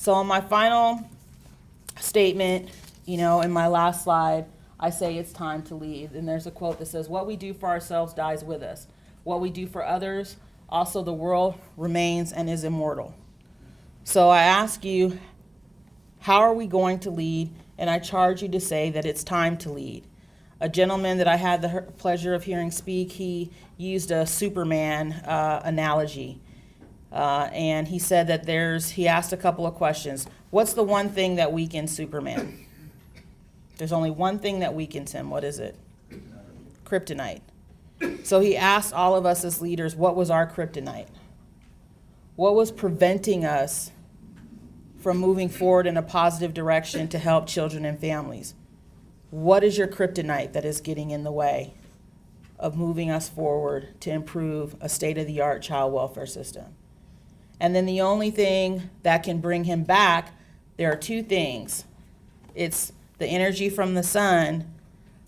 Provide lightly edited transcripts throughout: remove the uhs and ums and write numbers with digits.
So on my final statement, in my last slide, I say it's time to lead. And there's a quote that says, "What we do for ourselves dies with us. What we do for others, also the world remains and is immortal." So I ask you, how are we going to lead? And I charge you to say that it's time to lead. A gentleman that I had the pleasure of hearing speak, he used a Superman analogy. And he said that he asked a couple of questions. What's the one thing that weakens Superman? There's only one thing that weakens him. What is it? Kryptonite. So he asked all of us as leaders, what was our kryptonite? What was preventing us from moving forward in a positive direction to help children and families? What is your kryptonite that is getting in the way of moving us forward to improve a state-of-the-art child welfare system? And then the only thing that can bring him back, there are two things. It's the energy from the sun,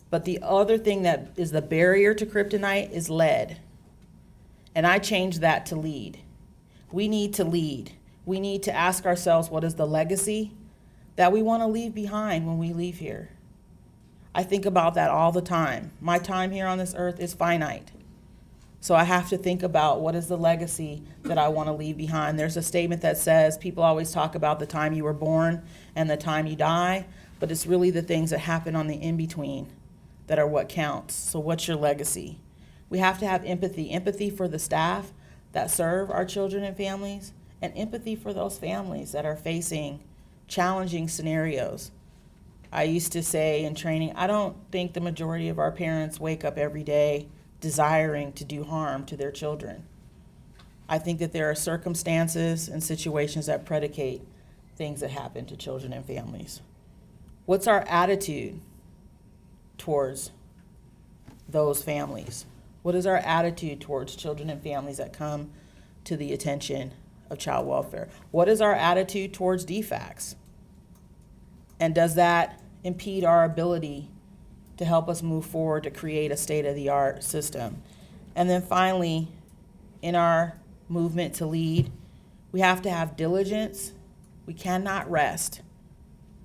but the other thing that is the barrier to kryptonite is lead. And I changed that to lead. We need to lead. We need to ask ourselves, what is the legacy that we want to leave behind when we leave here? I think about that all the time. My time here on this earth is finite. So I have to think about what is the legacy that I want to leave behind. There's a statement that says, people always talk about the time you were born and the time you die, but it's really the things that happen on the in-between that are what counts. So what's your legacy? We have to have empathy for the staff that serve our children and families, and empathy for those families that are facing challenging scenarios. I used to say in training, I don't think the majority of our parents wake up every day desiring to do harm to their children. I think that there are circumstances and situations that predicate things that happen to children and families. What's our attitude towards those families? What is our attitude towards children and families that come to the attention of child welfare? What is our attitude towards DFACS? And does that impede our ability to help us move forward to create a state-of-the-art system? And then finally, in our movement to lead, we have to have diligence. We cannot rest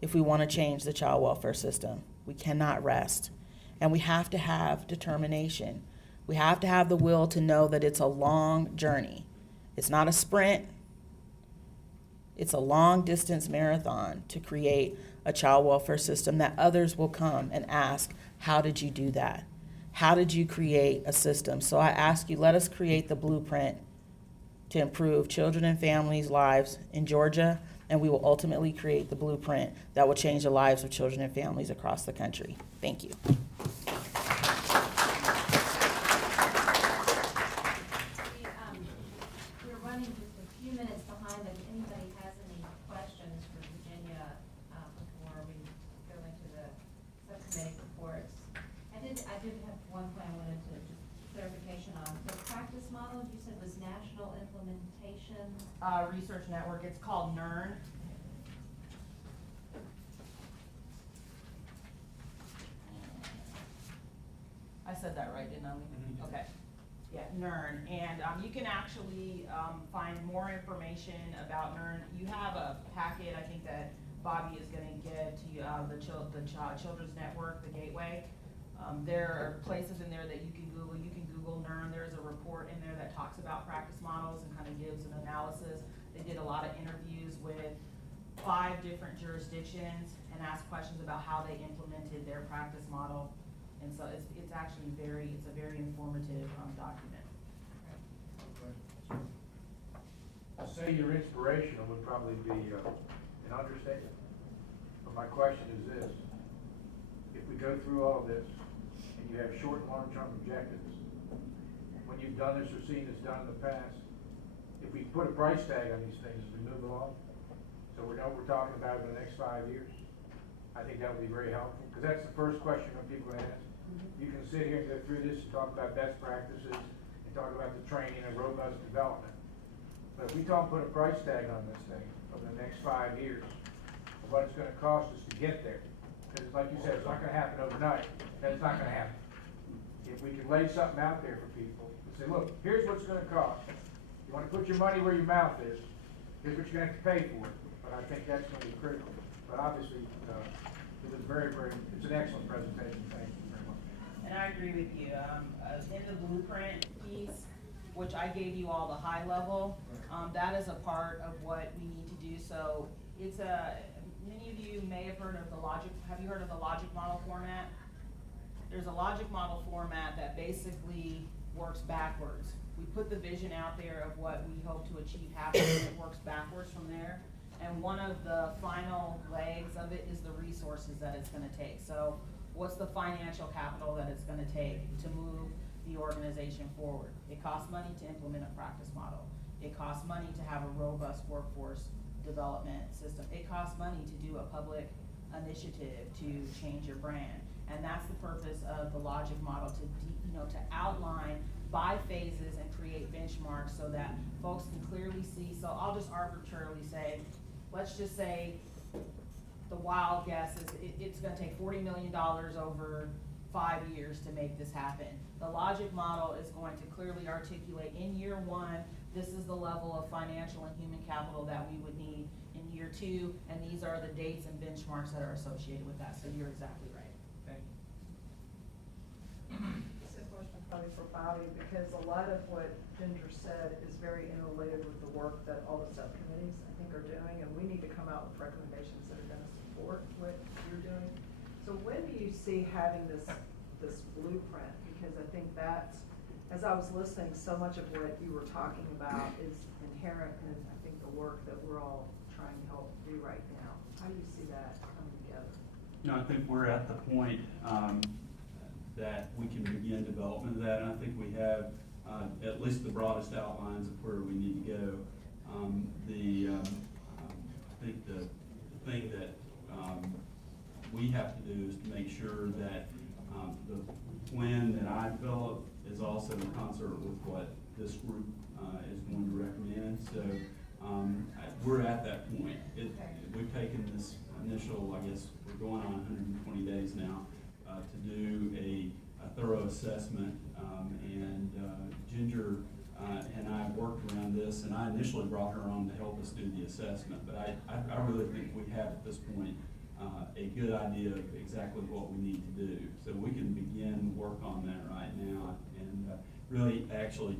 if we want to change the child welfare system. We cannot rest. And we have to have determination. We have to have the will to know that it's a long journey. It's not a sprint. It's a long distance marathon to create a child welfare system that others will come and ask, how did you do that? How did you create a system? So I ask you, let us create the blueprint to improve children and families' lives in Georgia, and we will ultimately create the blueprint that will change the lives of children and families across the country. Thank you. We're running just a few minutes behind, but if anybody has any questions for Virginia before we go into the subcommittee reports. I did have one point I wanted to just clarification on. The practice model you said was National Implementation Research Network, it's called NERN. I said that right, didn't I? Mm-hmm. Okay. Yeah, NERN. And you can actually find more information about NERN. You have a packet, I think, that Bobby is going to give to you, the Children's Network, the Gateway. There are places in there that you can Google. You can Google NERN. There's a report in there that talks about practice models and kind of gives an analysis. They did a lot of interviews with 5 different jurisdictions and asked questions about how they implemented their practice model. And so it's actually it's a very informative document. Say you're inspirational would probably be an understatement. But my question is this: if we go through all this and you have short and long-term objectives, when you've done this or seen this done in the past, if we put a price tag on these things as we move along, so we know what we're talking about in the next 5 years, I think that would be very helpful, because that's the first question that people ask. You can sit here and go through this and talk about best practices and talk about the training and robust development. But if we don't put a price tag on this thing over the next 5 years of what it's going to cost us to get there, because like you said, it's not going to happen overnight, and it's not going to happen. If we can lay something out there for people and say, look, here's what it's going to cost. You want to put your money where your mouth is, here's what you're going to have to pay for it. but I think that's going to be critical. But obviously, it was it's an excellent presentation, thank you very much. And I agree with you. In the blueprint piece, which I gave you all the high level, that is a part of what we need to do. So it's many of you may have heard of have you heard of the logic model format? There's a logic model format that basically works backwards. We put the vision out there of what we hope to achieve happen, and it works backwards from there. And one of the final legs of it is the resources that it's gonna take. So what's the financial capital that it's gonna take to move the organization forward? It costs money to implement a practice model. It costs money to have a robust workforce development system. It costs money to do a public initiative to change your brand. And that's the purpose of the logic model, to outline by phases and create benchmarks so that folks can clearly see. So I'll just arbitrarily say, let's just say the wild guess is it's gonna take $40 million over 5 years to make this happen. The logic model is going to clearly articulate in year one, this is the level of financial and human capital that we would need in year two, and these are the dates and benchmarks that are associated with that. So you're exactly right. Thank you. This is a question probably for Bobby, because a lot of what Ginger said is very interrelated with the work that all the subcommittees, I think, are doing, and we need to come out with recommendations that are gonna support what you're doing. So when do you see having this blueprint? Because I think that's, as I was listening, so much of what you were talking about is inherent in, I think, the work that we're all trying to help do right now. How do you see that coming together? No, I think we're at the point that we can begin development of that, and I think we have at least the broadest outlines of where we need to go. I think the thing that we have to do is to make sure that the plan that I develop is also in concert with what this group is going to recommend. So we're at that point. We've taken this initial, I guess, we're going on 120 days now to do a thorough assessment. And Ginger and I worked around this, and I initially brought her on to help us do the assessment. But I really think we have at this point a good idea of exactly what we need to do. So we can begin work on that right now. And really, actually,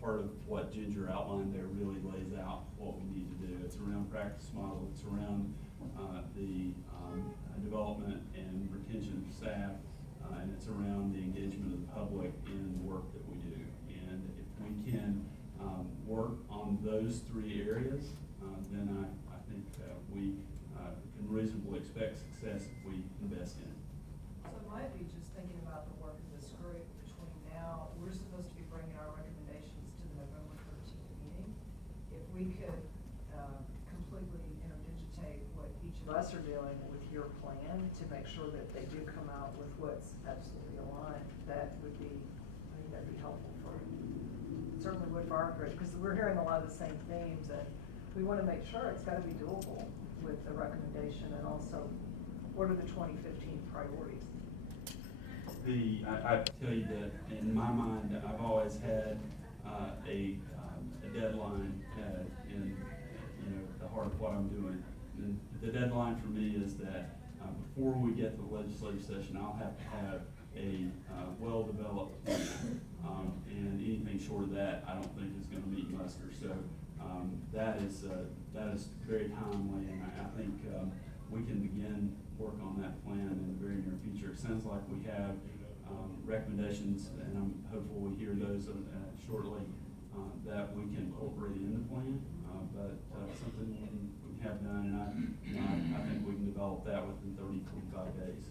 part of what Ginger outlined there really lays out what we need to do. It's around practice model, it's around the development and retention of staff, and it's around the engagement of the public in the work that we do. And if we can work on those three areas, then I think we can reasonably expect success if we invest in it. So it might be just thinking about the work of this group between now, we're supposed to be bringing our recommendations to the November 13th meeting. If we could completely interdigitate what each of us are doing with your plan to make sure that they do come out with what's absolutely aligned, that would be, I think that'd be helpful for, certainly would for our group, because we're hearing a lot of the same themes, and we want to make sure it's got to be doable with the recommendation, and also what are the 2015 priorities? I tell you that in my mind, I've always had a deadline in the heart of what I'm doing. And the deadline for me is that before we get to the legislative session, I'll have to have a well-developed plan. And anything short of that, I don't think is going to meet muster. So that is very timely, and I think we can begin work on that plan in the very near future. It sounds like we have recommendations, and I'm hopeful we hear those shortly that we can incorporate in the plan. But something we can have done, and I think we can develop that within 30 to 45 days.